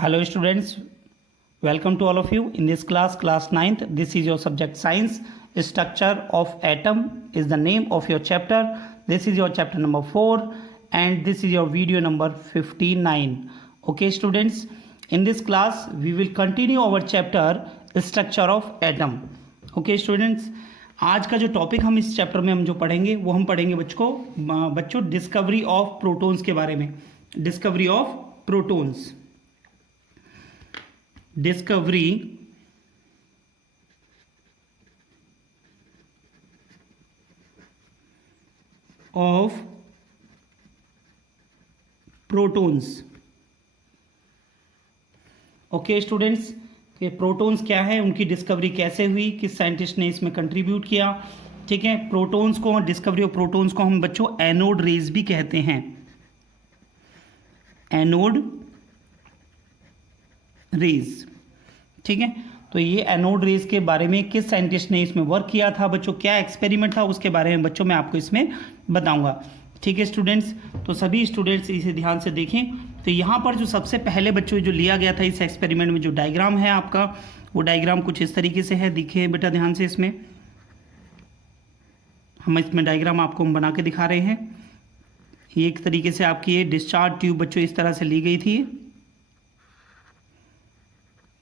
Hello students, welcome to all of you in this class 9th. This is your subject science. Structure of atom is the name of your chapter. This is your chapter number 4 and this is your video number 59. Okay students, in this class we will continue our chapter structure of atom. Okay students, आज का जो topic हम इस chapter में हम जो पढ़ेंगे वो हम पढ़ेंगे बच्चों डिस्कवरी ऑफ प्रोटॉन्स के बारे में. Discovery of protons, discovery of protons. Okay students, ये प्रोटॉन्स क्या है, उनकी डिस्कवरी कैसे हुई, किस साइंटिस्ट ने इसमें कंट्रीब्यूट किया. ठीक है, प्रोटॉन्स को, डिस्कवरी ऑफ प्रोटॉन्स को हम बच्चों एनोड रेज भी कहते हैं. Anode rays. ठीक है, तो ये एनोड रेज के बारे में किस साइंटिस्ट ने इसमें वर्क किया था बच्चों, क्या एक्सपेरिमेंट था, उसके बारे में बच्चों मैं आपको इसमें बताऊंगा. ठीक है स्टूडेंट्स, तो सभी स्टूडेंट्स इसे ध्यान से देखें. तो यहाँ पर जो सबसे पहले बच्चों जो लिया गया था इस एक्सपेरिमेंट में, जो डायग्राम है आपका, वो डायग्राम कुछ इस तरीके से है. देखिए बेटा ध्यान से, इसमें हम इसमें डायग्राम आपको हम बना के दिखा रहे हैं. ये एक तरीके से आपकी ये डिस्चार्ज ट्यूब बच्चों इस तरह से ली गई थी.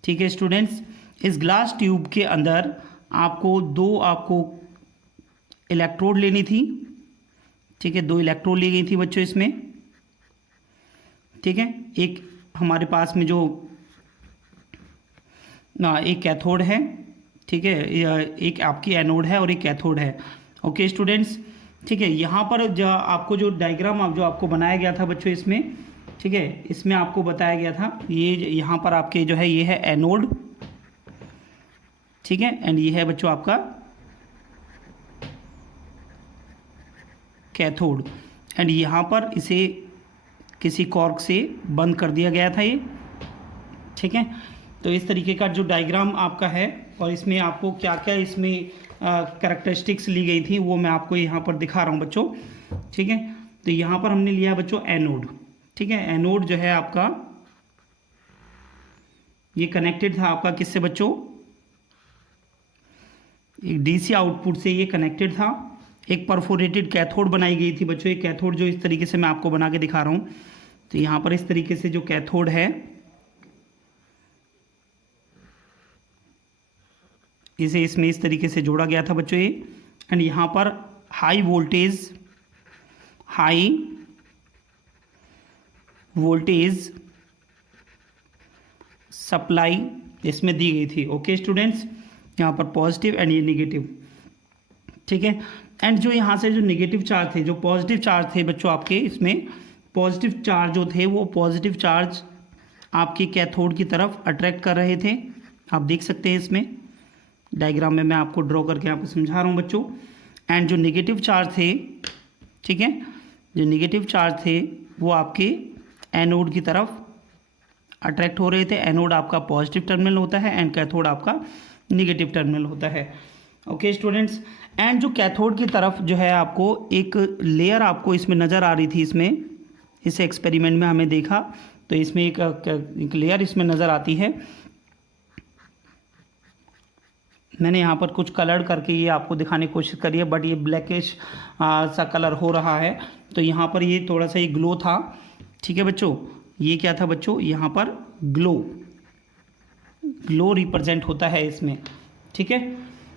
ठीक है स्टूडेंट्स, इस ग्लास ट्यूब के अंदर आपको इलेक्ट्रोड लेनी थी. ठीक है, 2 इलेक्ट्रोड ली गई थी बच्चों इसमें. ठीक है, एक हमारे पास में जो एक कैथोड है. ठीक है, एक आपकी एनोड है और एक कैथोड है. ओके स्टूडेंट्स, ठीक है, यहाँ पर जो आपको जो डायग्राम जो आपको बनाया गया था बच्चों इसमें, ठीक है, इसमें आपको बताया गया था ये यहाँ पर आपके जो है ये है एनोड. ठीक है, एंड ये है बच्चों आपका कैथोड. एंड यहाँ पर इसे किसी कॉर्क से बंद कर दिया गया था ये. ठीक है, तो इस तरीके का जो डायग्राम आपका है, और इसमें आपको क्या क्या इसमें कैरेक्टरिस्टिक्स ली गई थी वो मैं आपको यहाँ पर दिखा रहा हूँ बच्चों. ठीक है, तो यहाँ पर हमने लिया बच्चों एनोड. ठीक है, एनोड जो है आपका ये कनेक्टेड था आपका किससे बच्चों, एक डीसी आउटपुट से ये कनेक्टेड था. एक परफोरेटेड कैथोड बनाई गई थी बच्चों. एक कैथोड जो इस तरीके से मैं आपको बना के दिखा रहा हूँ, तो यहाँ पर इस तरीके से जो कैथोड है इसे इसमें इस तरीके से जोड़ा गया था बच्चों ये. एंड यहाँ पर हाई वोल्टेज सप्लाई इसमें दी गई थी. ओके स्टूडेंट्स, यहाँ पर पॉजिटिव एंड ये निगेटिव. ठीक है, एंड जो यहाँ से जो निगेटिव चार्ज थे, जो पॉजिटिव चार्ज थे बच्चों आपके इसमें, पॉजिटिव चार्ज जो थे वो पॉजिटिव चार्ज आपके कैथोड की तरफ अट्रैक्ट कर रहे थे. आप देख सकते हैं इसमें डायग्राम में मैं आपको ड्रॉ करके आपको समझा रहा हूँ बच्चों. एंड जो निगेटिव चार्ज थे, ठीक है, जो निगेटिव चार्ज थे वो आपके एनोड की तरफ अट्रैक्ट हो रहे थे. एनोड आपका पॉजिटिव टर्मिनल होता है एंड कैथोड आपका निगेटिव टर्मिनल होता है. ओके स्टूडेंट्स, एंड जो कैथोड की तरफ जो है आपको एक लेयर आपको इसमें नज़र आ रही थी. इसमें इस एक्सपेरिमेंट में हमें देखा तो इसमें एक लेयर इसमें नज़र आती है. मैंने यहाँ पर कुछ कलर करके ये आपको दिखाने की कोशिश करी है, बट ये ब्लैकिश सा कलर हो रहा है. तो यहाँ पर ये थोड़ा सा ये ग्लो था. ठीक है बच्चों, ये क्या था बच्चों, यहाँ पर ग्लो रिप्रेजेंट होता है इसमें. ठीक है,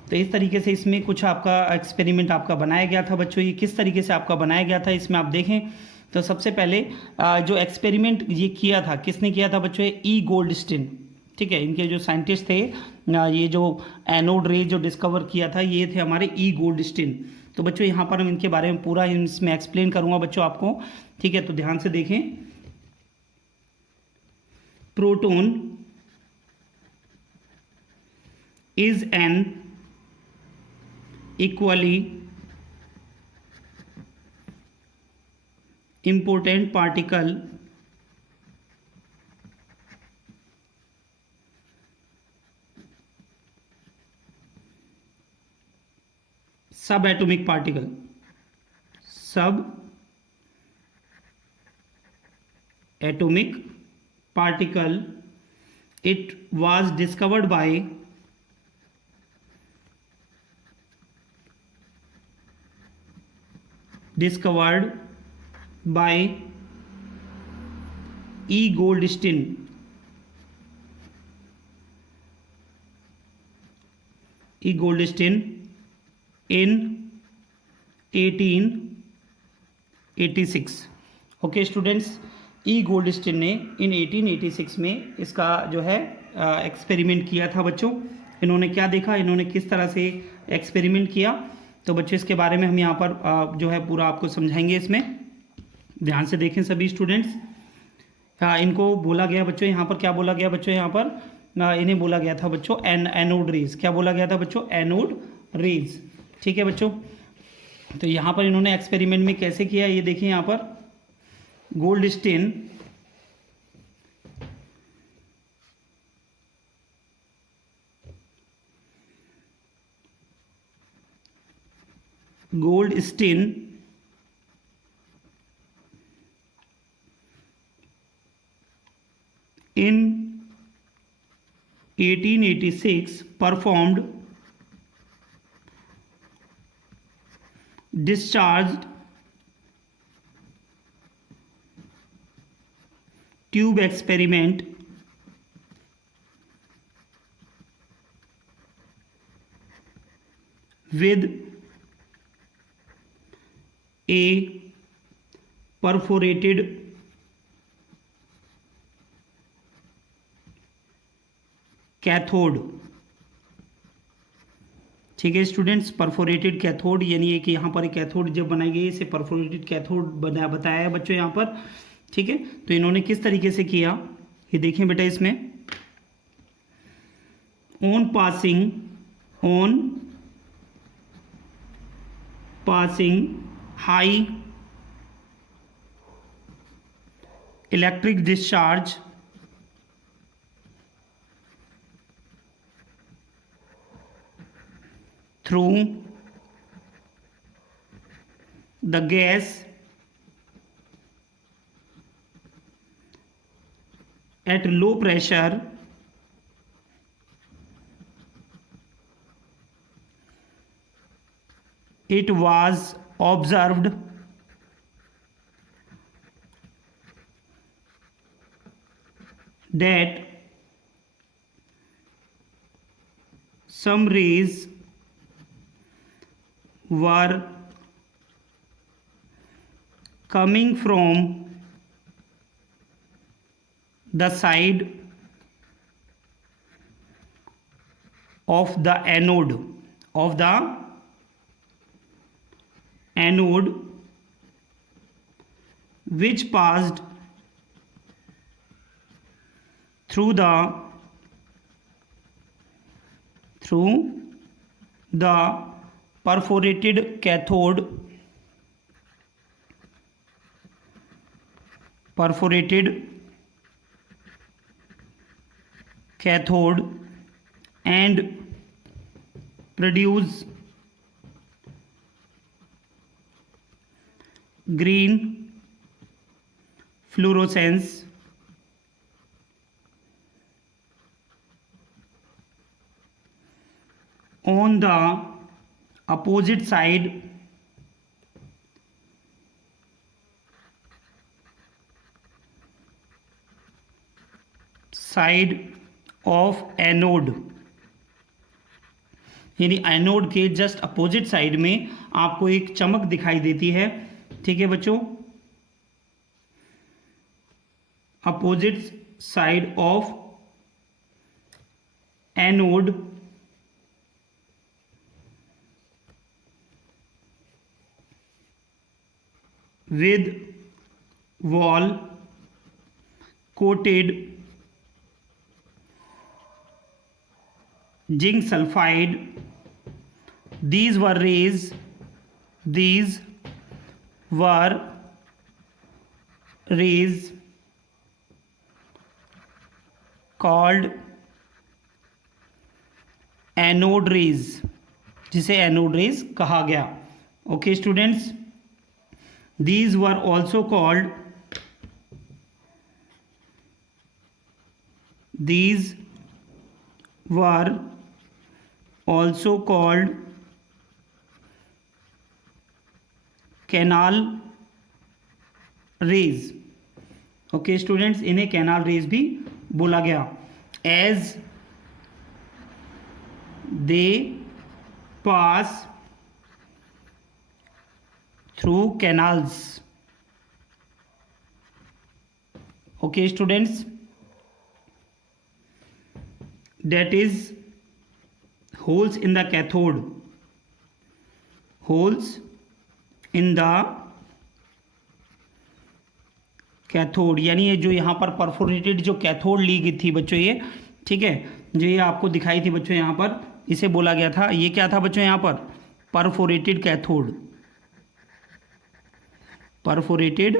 तो इस तरीके से इसमें कुछ आपका एक्सपेरिमेंट आपका बनाया गया था बच्चों. ये किस तरीके से आपका बनाया गया था इसमें आप देखें तो सबसे पहले जो एक्सपेरिमेंट ये किया था, किसने किया था बच्चों, ई गोल्डस्टीन. ठीक है, इनके जो साइंटिस्ट थे, ये जो एनोड रे जो डिस्कवर किया था ये थे हमारे ई गोल्डस्टीन. तो बच्चों यहाँ पर हम इनके बारे में पूरा इसमें एक्सप्लेन करूँगा बच्चों आपको. ठीक है, तो ध्यान से देखें. Proton is an equally important particle subatomic particle atomic particle it was discovered by E. Goldstein in 1886। Okay students, E Goldstein ने इन 1886 में इसका जो है एक्सपेरिमेंट किया था बच्चों। इन्होंने क्या देखा, इन्होंने किस तरह से एक्सपेरिमेंट किया, तो बच्चों इसके बारे में हम यहाँ पर जो है पूरा आपको समझाएंगे। इसमें ध्यान से देखें सभी स्टूडेंट्स। इनको बोला गया बच्चों, यहाँ पर क्या बोला गया बच्चों, यहाँ पर इन्हें बोला गया था बच्चों एनोड रेज। क्या बोला गया था बच्चों? Anode rays. ठीक है बच्चों, तो यहाँ पर इन्होंने एक्सपेरिमेंट में कैसे किया ये देखिए। यहाँ पर Goldstein in 1886 performed discharged tube experiment with a perforated cathode. ठीक है स्टूडेंट्स, परफोरेटेड कैथोड यानी कि यहाँ पर एक कैथोड जब बनाई गई इसे परफोरेटेड कैथोड बताया है बच्चों यहाँ पर। ठीक है, तो इन्होंने किस तरीके से किया ये देखें बेटा। इसमें on passing high electric discharge through the gas at low pressure it was observed that some rays were coming from the side of the anode which passed through the perforated cathode and produce green fluorescence on the opposite side of anode, यानी anode के just opposite side में आपको एक चमक दिखाई देती है। ठीक है बच्चों, opposite side of anode with wall coated zinc sulfide. These were rays called anode rays, जिसे एनोड रेज कहा गया। Okay students, these were also called these were also called canal rays. Okay students, इन्हें canal rays भी बोला गया। As they pass through canals. Okay students, that is holes in the cathode, holes in the cathode, यानी ये जो यहाँ पर perforated जो कैथोड ली गई थी बच्चों, ये ठीक है, जो ये आपको दिखाई थी बच्चों यहाँ पर, इसे बोला गया था, ये क्या था बच्चों यहाँ पर, परफोरेटेड कैथोड, परफोरेटेड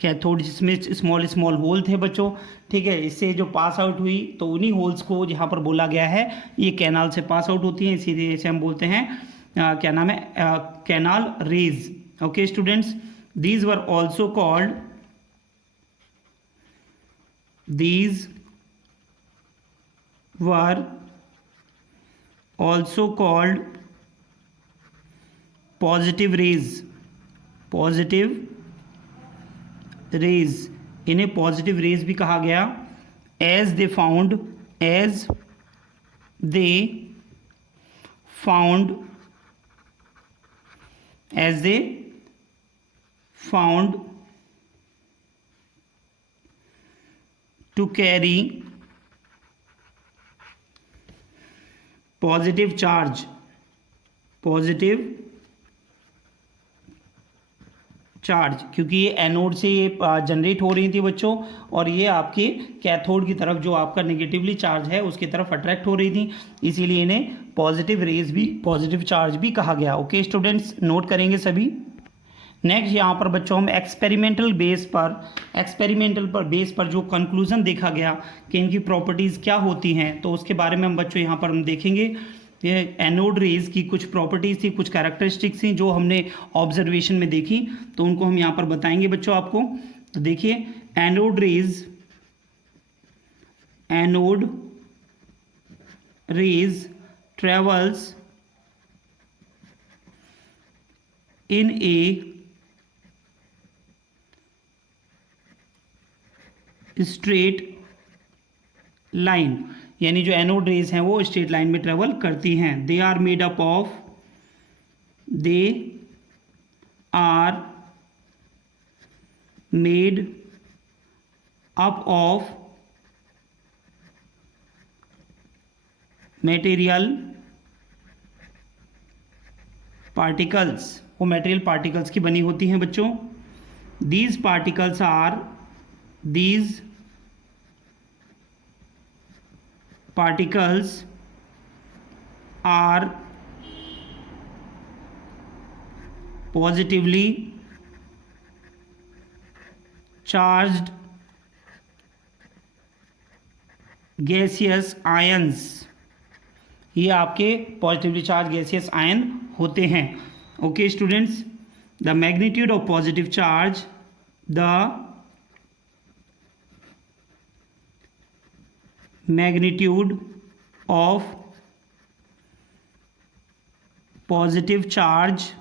कैथोड, जिसमें स्मॉल स्मॉल होल थे बच्चों, ठीक है। इससे जो पास आउट हुई तो उन्हीं होल्स को यहाँ पर बोला गया है ये कैनाल से पास आउट होती हैं, इसीलिए इसे हम बोलते हैं क्या नाम है, canal raise. Okay students, these were also called, these were also called positive rays, positive rays, इन्हें पॉजिटिव रेज भी कहा गया। As they found, as they found, as they found to carry positive charge, positive charge, क्योंकि ये anode से ये generate हो रही थी बच्चों, और ये आपके कैथोड की तरफ जो आपका नेगेटिवली चार्ज है उसकी तरफ अट्रैक्ट हो रही थी, इसीलिए इन्हें पॉजिटिव रेज भी, पॉजिटिव चार्ज भी कहा गया। ओके स्टूडेंट्स, नोट करेंगे सभी। नेक्स्ट यहाँ पर बच्चों हम एक्सपेरिमेंटल बेस पर जो कंक्लूजन देखा गया कि इनकी प्रॉपर्टीज़ क्या होती हैं, तो उसके बारे में हम बच्चों यहाँ पर हम देखेंगे। ये एनोड रेज की कुछ प्रॉपर्टीज़ थी, कुछ कैरेक्टरिस्टिक्स थी जो हमने ऑब्जर्वेशन में देखी, तो उनको हम यहाँ पर बताएंगे बच्चों आपको। तो देखिए, anode rays travels in a straight line, यानी जो एनोड रेज हैं वो स्ट्रेट लाइन में ट्रेवल करती हैं। They are made up of material particles, वो मेटेरियल पार्टिकल्स की बनी होती हैं बच्चों। These particles are positively charged gaseous ions, ये आपके पॉजिटिवली चार्ज गैसियस आयन होते हैं। Okay students, the magnitude of positive charge, the magnitude of positive charge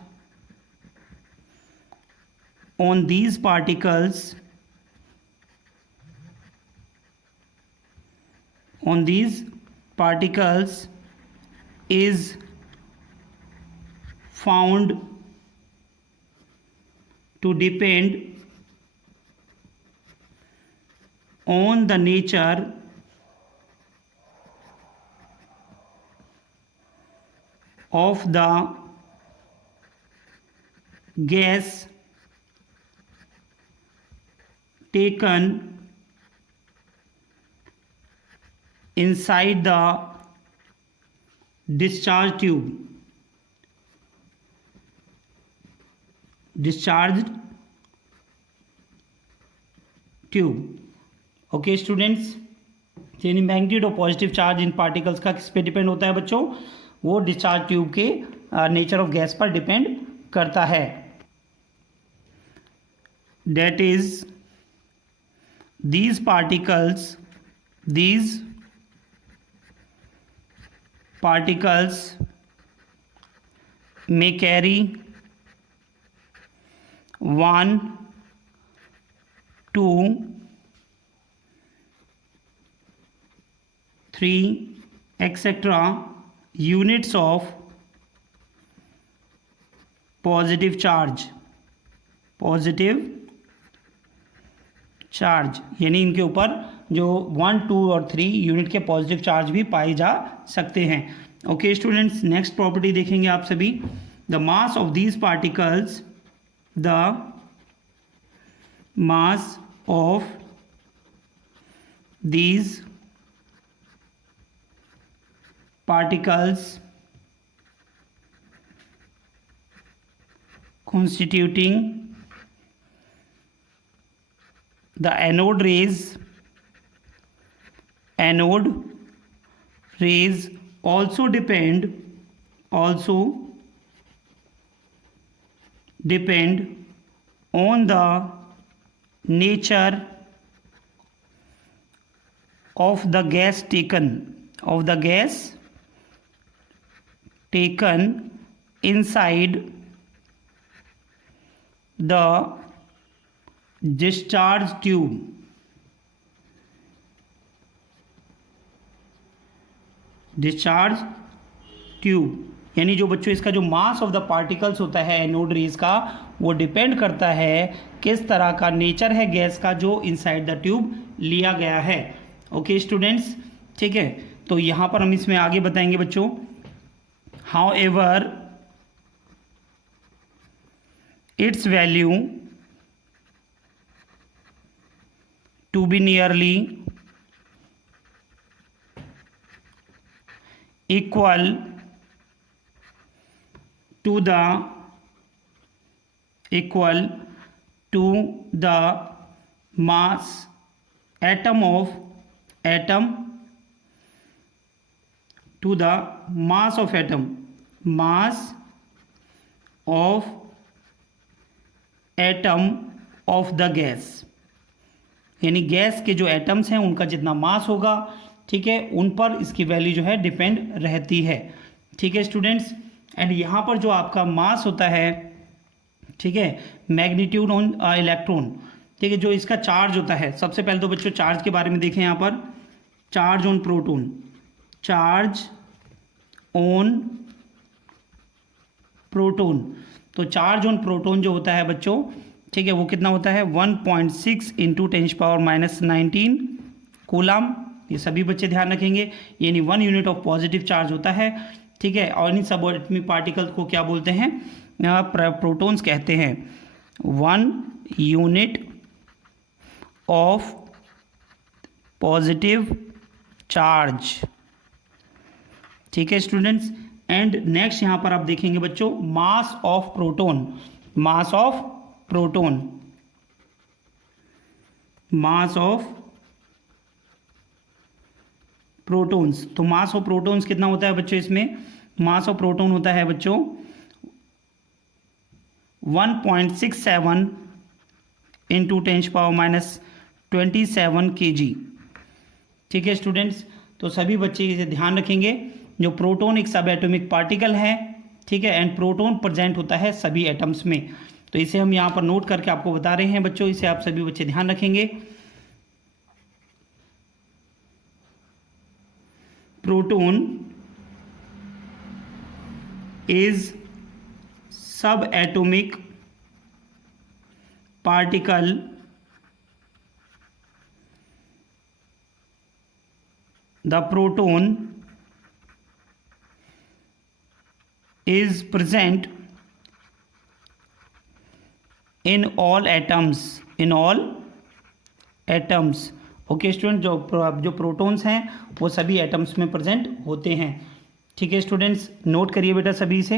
on these particles is found to depend on the nature of the gas taken inside the discharge tube। Okay students, यानी magnitude of positive charge in particles का किस पे depend होता है बच्चों, वो discharge tube के nature of gas पर डिपेंड करता है। That is these particles may carry 1, 2, 3 etc. units of positive charge, यानी इनके ऊपर जो 1, 2 और 3 यूनिट के पॉजिटिव चार्ज भी पाए जा सकते हैं। ओके स्टूडेंट्स, नेक्स्ट प्रॉपर्टी देखेंगे आप सभी। The mass of these particles, the mass of these particles constituting the anode rays also depend on the nature of the gas taken inside the discharge tube। यानी जो बच्चों इसका जो mass of the particles होता है anode rays का, वो depend करता है किस तरह का नेचर है गैस का जो इनसाइड द ट्यूब लिया गया है। ओके स्टूडेंट्स, ठीक है। तो यहाँ पर हम इसमें आगे बताएंगे बच्चों। However, its value to be nearly equal to the mass atom of the gas, यानी गैस के जो एटम्स हैं उनका जितना मास होगा, ठीक है, उन पर इसकी वैल्यू जो है डिपेंड रहती है। ठीक है स्टूडेंट्स, एंड यहाँ पर जो आपका मास होता है, ठीक है, मैग्नीट्यूड ऑन इलेक्ट्रॉन, ठीक है, जो इसका चार्ज होता है। सबसे पहले तो बच्चों चार्ज के बारे में देखें। यहाँ पर चार्ज ऑन प्रोटॉन, तो चार्ज ऑन प्रोटॉन जो होता है बच्चों, ठीक है, वो कितना होता है 1.6 इंटू 10⁻⁻19 कूलम। ये सभी बच्चे ध्यान रखेंगे, यानी 1 यूनिट ऑफ पॉजिटिव चार्ज होता है। ठीक है, और इन सब एटॉमिक पार्टिकल्स को क्या बोलते हैं, प्रोटॉन्स कहते हैं। 1 यूनिट ऑफ पॉजिटिव चार्ज। ठीक है स्टूडेंट्स, एंड नेक्स्ट यहाँ पर आप देखेंगे बच्चों mass of proton, mass of protons. तो मास ऑफ प्रोटॉन्स कितना होता है बच्चों, इसमें मास ऑफ प्रोटॉन होता है बच्चों 1.67 इंटू 10⁻⁻27 kg। ठीक है स्टूडेंट्स, तो सभी बच्चे इसे ध्यान रखेंगे। जो प्रोटॉन एक सब एटॉमिक पार्टिकल है, ठीक है, एंड प्रोटॉन प्रेजेंट होता है सभी एटम्स में। तो इसे हम यहाँ पर नोट करके आपको बता रहे हैं बच्चों, इसे आप सभी बच्चे ध्यान रखेंगे। प्रोटॉन इज सब atomic particle the proton is present in all atoms, okay student, जो प्रोटॉन्स हैं वो सभी एटम्स में प्रेजेंट होते हैं। ठीक है स्टूडेंट्स, नोट करिए बेटा सभी से।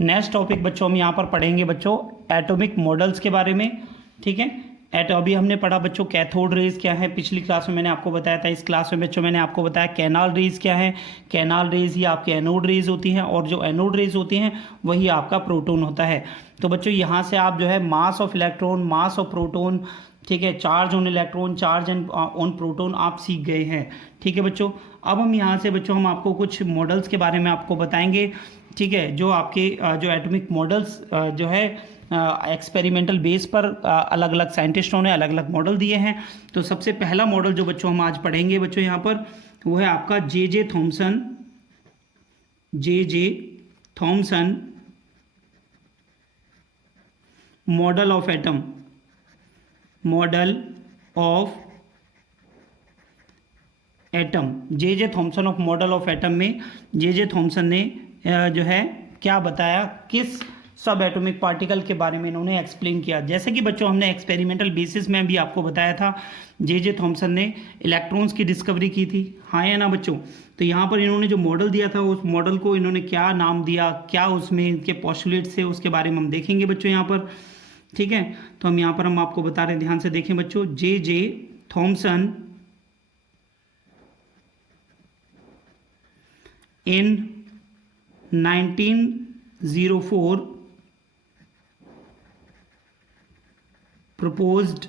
नेक्स्ट टॉपिक बच्चों हम यहाँ पर पढ़ेंगे बच्चों एटॉमिक मॉडल्स के बारे में। ठीक है, अभी हमने पढ़ा बच्चों कैथोड रेज क्या है, पिछली क्लास में मैंने आपको बताया था। इस क्लास में बच्चों मैंने आपको बताया कैनाल रेज क्या है। कैनाल रेज ही आपके एनोड रेज होती हैं, और जो एनोड रेज होती हैं वही आपका प्रोटॉन होता है। तो बच्चों यहाँ से आप जो है mass of electron, mass of proton, ठीक है, charge on electron, charge on proton आप सीख गए हैं। ठीक है बच्चों, अब हम यहाँ से बच्चों हम आपको कुछ मॉडल्स के बारे में आपको बताएंगे। ठीक है, जो आपके जो एटॉमिक मॉडल्स जो है एक्सपेरिमेंटल बेस पर अलग अलग साइंटिस्टों ने अलग अलग मॉडल दिए हैं। तो सबसे पहला मॉडल जो बच्चों हम आज पढ़ेंगे बच्चों यहाँ पर, वो है आपका जे Thomson model of atom. Model of atom, J Thompson of model of atom में जे थॉमसन ने जो है क्या बताया, किस सब एटॉमिक पार्टिकल के बारे में इन्होंने एक्सप्लेन किया। जैसे कि बच्चों हमने एक्सपेरिमेंटल बेसिस में भी आपको बताया था, जे थॉमसन ने इलेक्ट्रॉन्स की डिस्कवरी की थी, हाँ या ना बच्चों। तो यहाँ पर इन्होंने जो मॉडल दिया था, उस मॉडल को इन्होंने क्या नाम दिया, क्या उसमें इनके पोस्टुलेट्स थे, उसके बारे में हम देखेंगे बच्चों यहाँ पर। ठीक है, तो हम यहाँ पर हम आपको बता रहे हैं, ध्यान से देखें बच्चों। J Thomson in 1904 proposed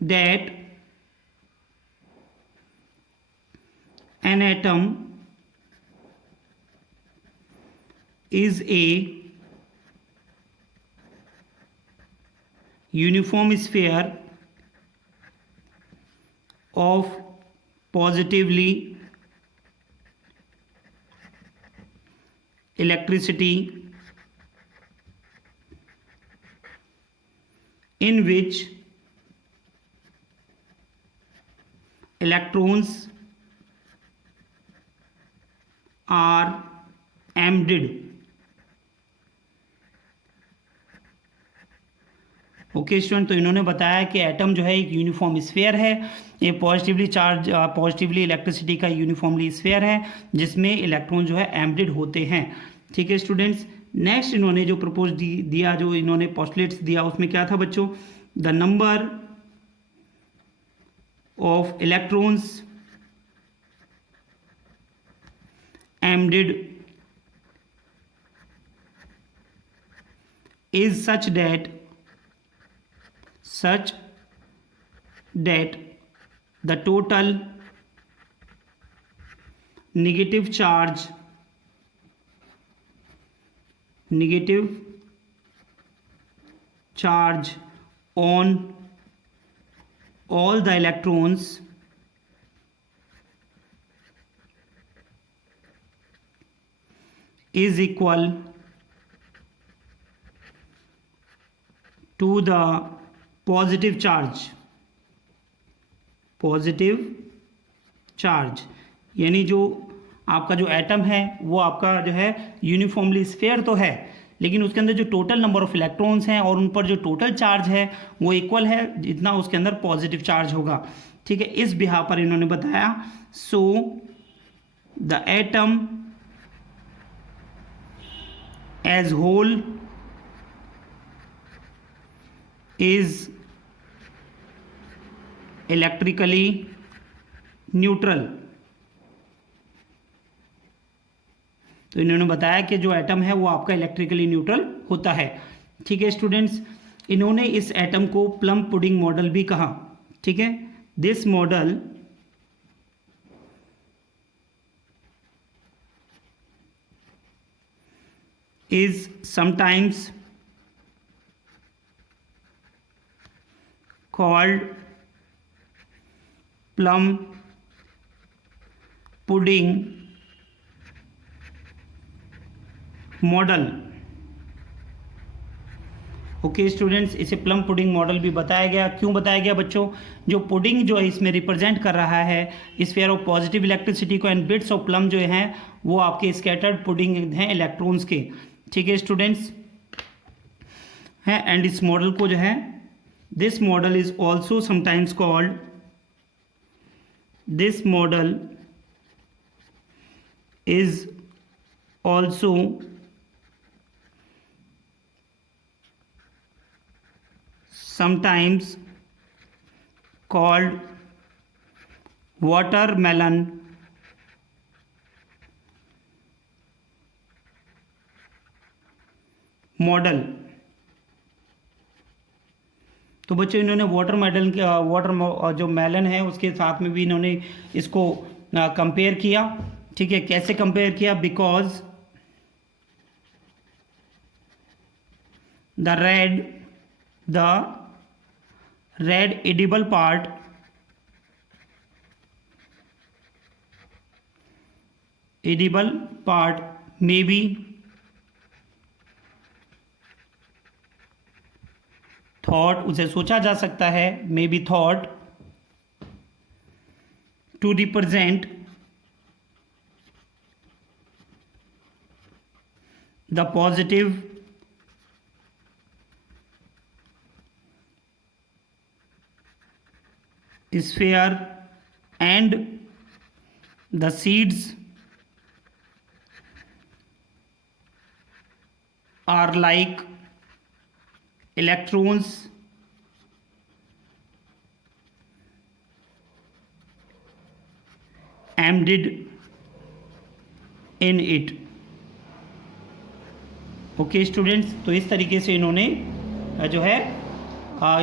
that an atom is a uniform sphere of positively electricity in which electrons are embedded। Okay student, तो इन्होंने बताया कि एटम जो है एक यूनिफॉर्म स्फीयर है, ये पॉजिटिवली इलेक्ट्रिसिटी का यूनिफॉर्मली स्फीयर है जिसमें इलेक्ट्रॉन जो है एम्बेडेड होते हैं। ठीक है स्टूडेंट्स, नेक्स्ट इन्होंने जो प्रपोज दिया, जो इन्होंने पोस्टुलेट्स दिया, उसमें क्या था बच्चों, the number of electrons embedded is such that the total negative charge on all the electrons is equal to the positive charge, यानी जो आपका जो एटम है वो आपका जो है यूनिफॉर्मली स्फीयर तो है, लेकिन उसके अंदर जो टोटल नंबर ऑफ इलेक्ट्रॉन्स हैं और उन पर जो टोटल चार्ज है वो इक्वल है जितना उसके अंदर पॉजिटिव चार्ज होगा। ठीक है, इस बिहार पर इन्होंने बताया, so the atom as whole is electrically neutral. तो इन्होंने बताया कि जो एटम है वो आपका इलेक्ट्रिकली न्यूट्रल होता है। ठीक है स्टूडेंट्स, इन्होंने इस एटम को प्लम पुडिंग मॉडल भी कहा। ठीक है, this model is sometimes called plum pudding model. Okay students, इसे प्लम पुडिंग मॉडल भी बताया गया। क्यों बताया गया बच्चों, जो पुडिंग जो है इसमें रिप्रेजेंट कर रहा है स्फीयर ऑफ पॉजिटिव इलेक्ट्रिसिटी को, एंड बिट्स ऑफ प्लम जो हैं वो आपके स्कैटर्ड पुडिंग हैं इलेक्ट्रॉन्स के। ठीक है स्टूडेंट्स, है, एंड इस मॉडल को जो है, this model is also sometimes called, this model is also sometimes called watermelon model. तो बच्चों इन्होंने वाटर जो मेलन है उसके साथ में भी इन्होंने इसको कंपेयर किया। ठीक है, कैसे कंपेयर किया? Because the red edible part may be thought, उसे सोचा जा सकता है, may be thought to represent the positive sphere and the seeds are like electrons embedded in it। Okay students, तो इस तरीके से इन्होंने जो है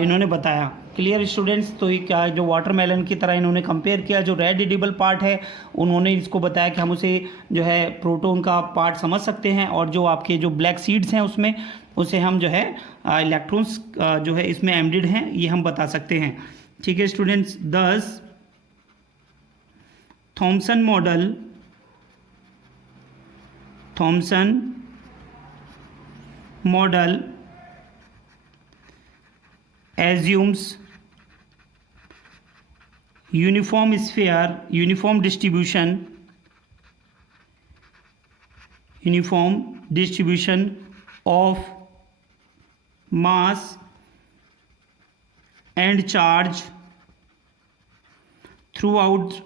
इन्होंने बताया। Clear students? तो ये क्या जो वाटरमेलन की तरह इन्होंने कंपेयर किया, जो रेड एडिबल पार्ट है उन्होंने इसको बताया कि हम उसे जो है प्रोटॉन का पार्ट समझ सकते हैं, और जो आपके जो ब्लैक सीड्स हैं उसमें उसे हम जो है इलेक्ट्रॉन्स जो है इसमें एम्बेडेड हैं, ये हम बता सकते हैं। ठीक है स्टूडेंट्स, दस Thompson model assumes uniform distribution of mass and charge throughout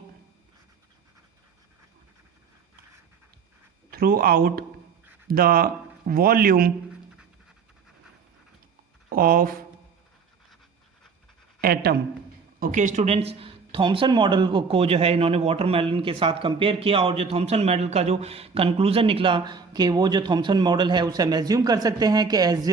the volume of atom. Okay students, Thompson model को जो है इन्होंने वाटरमेलन के साथ कंपेयर किया, और जो थॉमसन मॉडल का जो कंक्लूजन निकला कि वो जो थॉमसन मॉडल है उसे हम एज्यूम कर सकते हैं कि as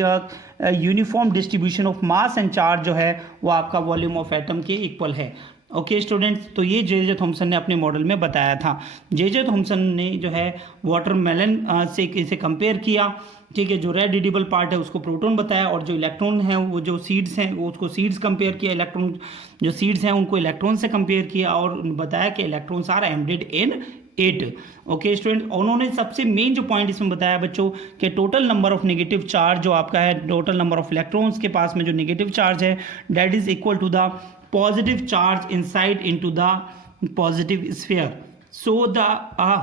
uniform distribution of mass and charge जो है वो आपका वॉल्यूम ऑफ एटम के इक्वल है। ओके स्टूडेंट्स, तो ये जे थॉमसन ने अपने मॉडल में बताया था। जे थॉमसन ने जो है वाटरमेलन से इसे कंपेयर किया। ठीक है, जो रेड एडिबल पार्ट है उसको प्रोटॉन बताया, और जो इलेक्ट्रॉन है वो जो सीड्स हैं वो उसको सीड्स कंपेयर किया, इलेक्ट्रॉन जो सीड्स हैं उनको इलेक्ट्रॉन से कंपेयर किया, और बताया कि electrons are embedded in it. Okay student, उन्होंने सबसे मेन जो पॉइंट इसमें बताया बच्चों कि total number of negative charge जो आपका है, टोटल नंबर ऑफ इलेक्ट्रॉन्स के पास में जो नेगेटिव चार्ज है that is equal to the positive charge inside into the positive sphere. So the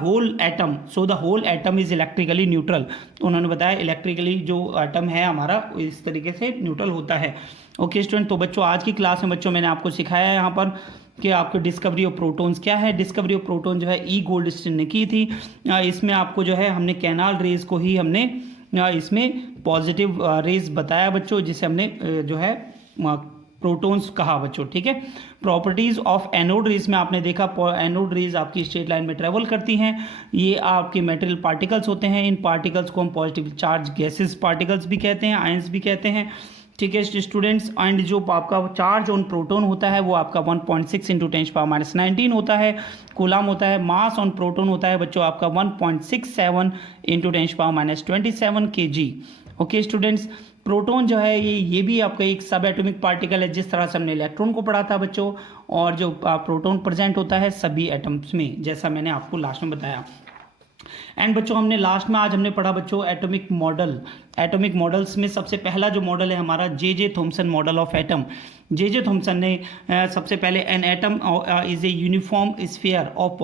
whole atom is electrically neutral। तो उन्होंने बताया इलेक्ट्रिकली जो एटम है हमारा इस तरीके से न्यूट्रल होता है। ओके स्टूडेंट, तो बच्चों आज की क्लास में बच्चों मैंने आपको सिखाया है यहाँ पर कि आपको डिस्कवरी ऑफ प्रोटॉन्स क्या है। डिस्कवरी ऑफ प्रोटॉन जो है ई गोल्डस्टीन ने की थी। इसमें आपको जो है हमने कैनाल रेज को ही हमने इसमें पॉजिटिव रेज बताया बच्चों, जिसे हमने जो है प्रोटॉन्स कहा बच्चों। ठीक है, प्रॉपर्टीज ऑफ एनोड रेज में आपने देखा एनोड रेज आपकी स्ट्रेट लाइन में ट्रेवल करती हैं। ये आपके मेटेरियल पार्टिकल्स होते हैं। इन पार्टिकल्स को हम पॉजिटिव चार्ज गैसेस पार्टिकल्स भी कहते हैं, आयंस भी कहते हैं। ठीक है स्टूडेंट्स, एंड जो आपका चार्ज ऑन प्रोटॉन होता है वो आपका 1.6 इंटू 10⁻19 होता है, कूलाम होता है। मास ऑन प्रोटॉन होता है बच्चों आपका 1.67 into 10⁻27 kg। Okay students, proton जो है ये भी आपका एक सब एटॉमिक पार्टिकल है, जिस तरह से हमने इलेक्ट्रॉन को पढ़ा था बच्चों, और जो प्रोटॉन प्रेजेंट होता है सभी एटम्स में, जैसा मैंने आपको लास्ट में बताया। एंड बच्चों हमने लास्ट में आज हमने पढ़ा बच्चों एटॉमिक मॉडल। एटॉमिक मॉडल्स में सबसे पहला जो मॉडल है हमारा J Thomson model of atom. J Thomson ने सबसे पहले an atom is a uniform sphere of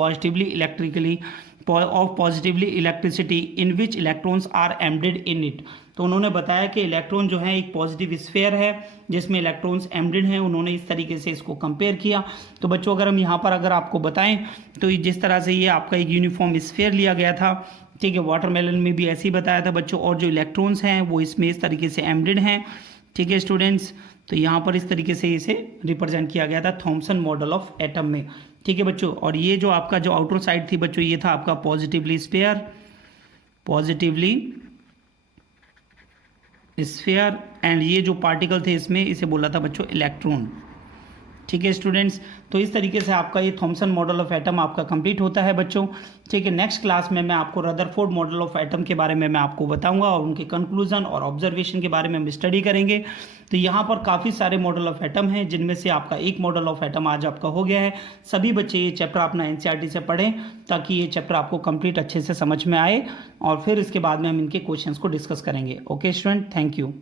positively electricity in which electrons are embedded in it. तो उन्होंने बताया कि इलेक्ट्रॉन जो है एक पॉजिटिव स्फीयर है जिसमें इलेक्ट्रॉन्स एम्बेडेड हैं। उन्होंने इस तरीके से इसको कंपेयर किया। तो बच्चों अगर हम यहाँ पर अगर आपको बताएं तो जिस तरह से ये आपका एक यूनिफॉर्म स्फीयर लिया गया था, ठीक है, वाटरमेलन में भी ऐसे ही बताया था बच्चों, और जो इलेक्ट्रॉन्स हैं वो इसमें इस तरीके से एम्बेडेड हैं। ठीक है स्टूडेंट्स, तो यहाँ पर इस तरीके से इसे रिप्रेजेंट किया गया था थॉमसन मॉडल ऑफ एटम में। ठीक है बच्चों, और ये जो आपका जो आउटर साइड थी बच्चों, ये था आपका पॉजिटिवली स्फीयर, एंड ये जो पार्टिकल थे इसमें इसे बोला था बच्चों इलेक्ट्रॉन। ठीक है स्टूडेंट्स, तो इस तरीके से आपका ये थॉमसन मॉडल ऑफ एटम आपका कंप्लीट होता है बच्चों। ठीक है, नेक्स्ट क्लास में मैं आपको रदरफोर्ड मॉडल ऑफ एटम के बारे में मैं आपको बताऊंगा और उनके कंक्लूजन और ऑब्जर्वेशन के बारे में हम स्टडी करेंगे। तो यहाँ पर काफ़ी सारे मॉडल ऑफ एटम हैं, जिनमें से आपका एक मॉडल ऑफ एटम आज आपका हो गया है। सभी बच्चे ये चैप्टर अपना एनसीईआरटी से पढ़ें ताकि ये चैप्टर आपको कंप्लीट अच्छे से समझ में आए, और फिर इसके बाद में हम इनके क्वेश्चंस को डिस्कस करेंगे। Okay student, thank you.